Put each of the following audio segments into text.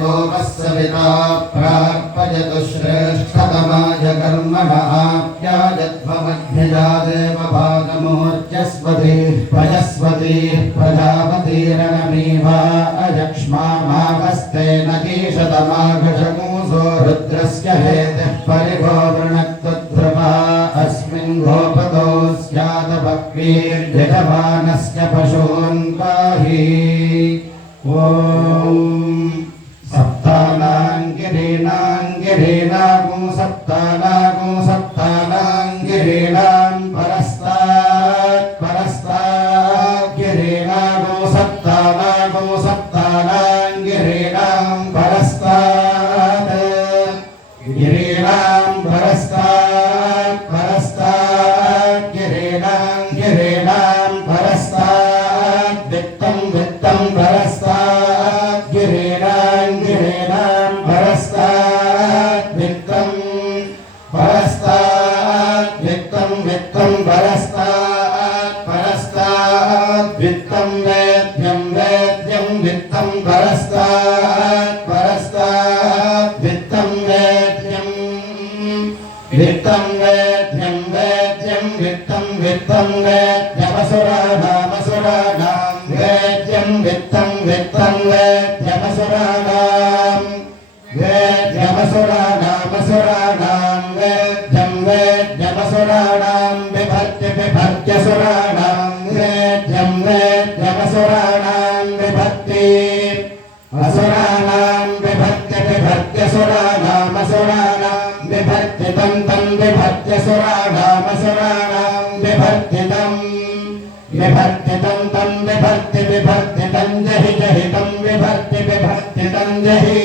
गोपस्सविता प्रार्पयतु श्रेष्ठतमाय कर्मणः आप्यायध्वमग्निजा देवभागमूर्जस्वती पयस्वती प्रजापतिरनमीवा अयक्ष्मामावस्ते नतीशतमाघशमूसो रुद्रस्य हेतः परिभो वृणक्तुध्रुवा अस्मिन् गोपतो स्यादभक्वीर्यजमानस्य पशून् पाहि ॐ सप्तानां गिरीणां परस्तात् गिरीणां सप्तानां गिरीणां परस्तात् गिरीणां परस्तात् गिरीणां परस्तात् वित्तं परस्तात् गिरीणां परस्तात् वित्तं परस्तात् वित्तं परस्तात् वित्तं वेद्यं वित्तं परस्तात् वित्तं वेद्यं वित्तं वेद्यमसुराणां वेद्यं वित्तं वेद्यमसुराणां वेद्यमसुराणां विभर्त्यसुराणां वेद्यमसुराणां विभक्ति असुराणां विभक्त्यसुराणामसुराणां विभक्तितं विभक्त्यसुराणामसुराणां विभक्तितं तं विभक्तितं जहितं विभक्तितं जहि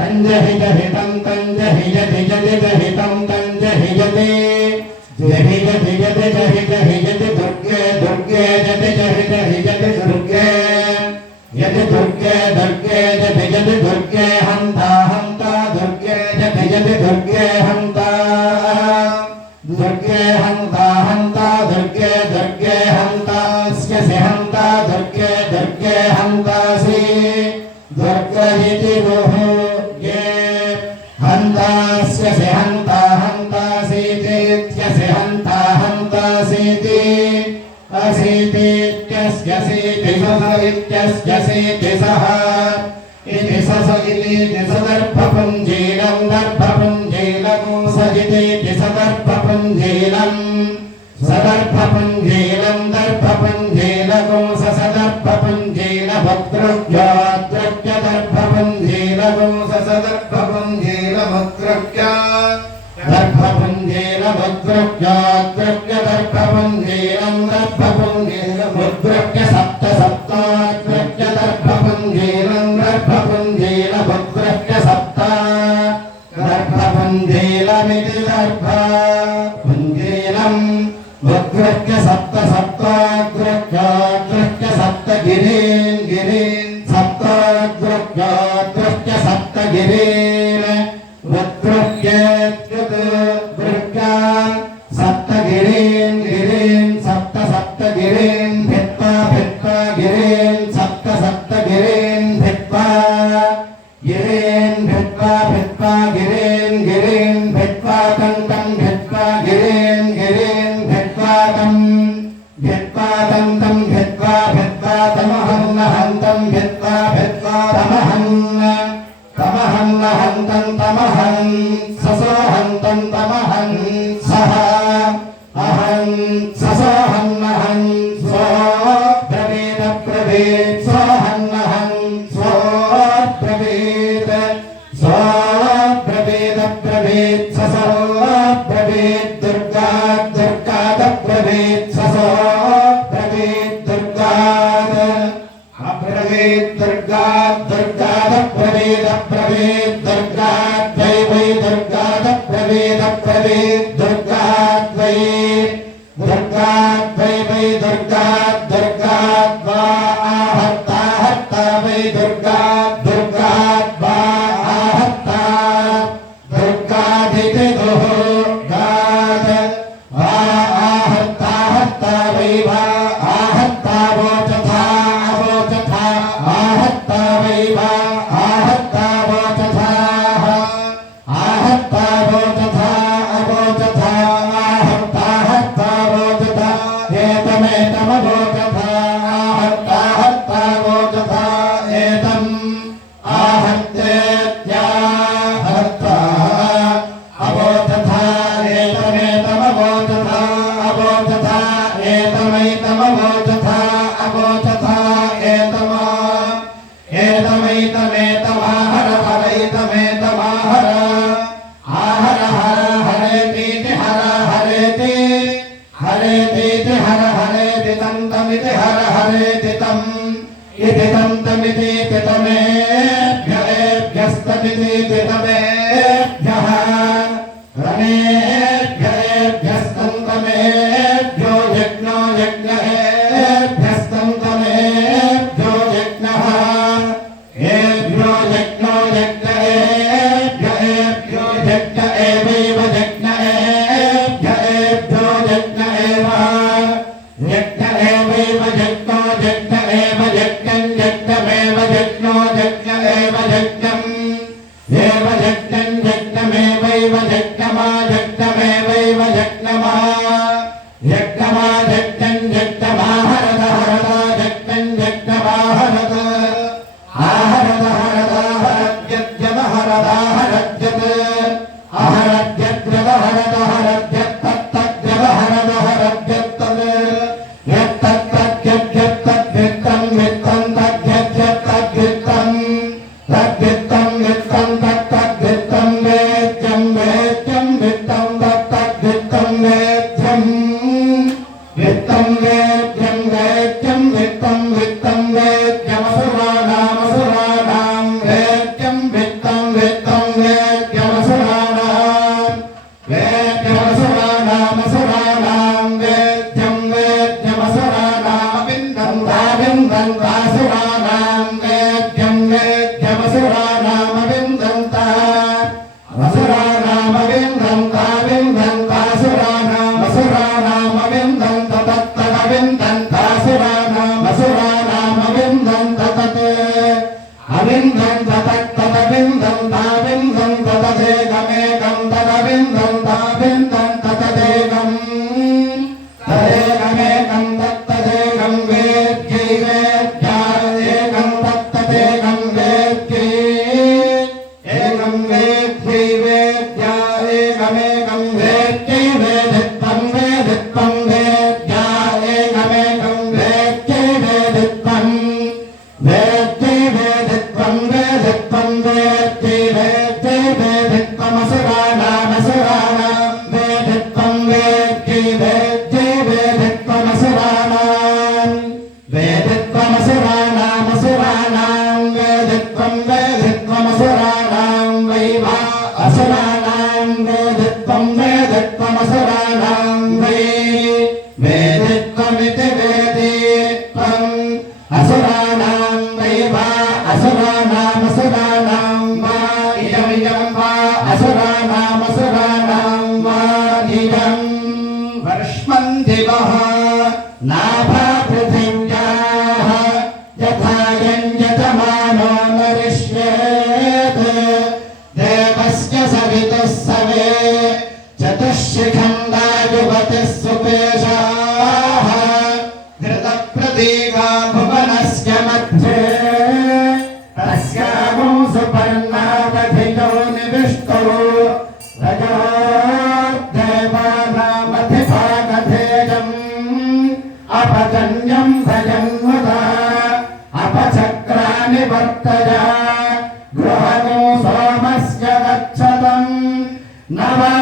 अंजहितं तंजहि जहितं तंजहि जहि दुर्गे जति दुर्गे यदि दुर्गे दुर्गे हंता दुर्गे जति दुर्गे हंता दुर्गे हंता स्यसि हंता दुर्गे हंतासि दुर्गयति ये हंतास्यसि हंतासीति हंतासीति असीतीत्यस्यसीति सः इति सदर्भपुञ्जीलं सजितीति सदर्भपुञ्जीलं दर्भपुञ्जीलको सदर्भपुञ्जीलभद्रव्याद्रव्यदर्भपुञ्जीलको दर्भपुञ्जीलभद्रव्याद्रव्यदर्भपुञ्जीलं दर्भपुञ्जीलमुद्रव्य सप्तदर्भपुञ्जीलं दर्भपुञ्जीलभद्रव्य सप्त दर्भपुञ्जीलमिति दर्भपुञ्जीलं मुद्रव्य सप्तद्रव्याद्रव्य सप्तगिरीन् सप्तद्रव्याद्रव्य सप्तगिरीन् रुद्रव्येत्युद्रव्यान् सप्तगिरीन् सप्तगिरीन् भित्वा गिरीन् सप्तगिरीन् भित्वा गिरीन् भित्वा तं भित्वा गिरीन् भित्वा तं भित्वा तमहं भित्वा तमहं ससोहं तमहं सह अहं ससोहं सो ब्रवीत् सोहं स्वो ब्रवीत् ततबिन्दं ताबिन्दं ततदेकमेकं ततबिन्दं ताबिन्दं ततदेकं तदेकमेकं तत्तदेकं वेद्यै वेद्या एकं तत्तदेकं वेद्यै एकं वेद्यै वेद्या एकमेकं वेद्यै वेदित्वं वेदित्वं वेद्या एकमेकं वेद्यै वेदित्वं वेद्यै वेदित्वं वेदित्वं वेद्यै वेद्यै वेदित्वमसुराणामसुराणां वेदित्वं वेद्यै वेद्यै वेदित्वमसुराणां वेदित्वमसुराणामसुराणां वेदित्वं वेदित्वमसुराणां वैवा असुराणां वेदित्वं वेदित्वमसुराणां वै वेदित्वमिति वेदित्वम् असुराणां वैवा असुराणामसुराणां वा इयमियं वा असुराणामसुराणां वा इयं वर्ष्मन्दिवः नाभा पृथिव्याः यथा यञ्जतमानो नरिष्येत् देवस्य सवितुः सवे चतुःशिखण्डा युवतिः सुपेशाः घृतप्रतीका भुवनस्य मध्ये तस्यागो सुपर्णा दधियो निविष्टो रजोर्देवानामधिभागधेयम् अपजन्यं भजन्मुदा अपचक्राणि वर्तया गृहगो सोमस्य गच्छतम् नवा